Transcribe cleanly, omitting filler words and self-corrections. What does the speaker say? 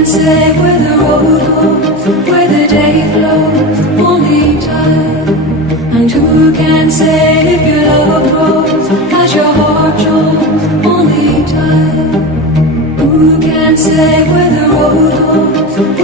can say where the road goes, where the day flows, only time. And who can say if your love grows, as your heart shows, only time. Who can say where the road goes,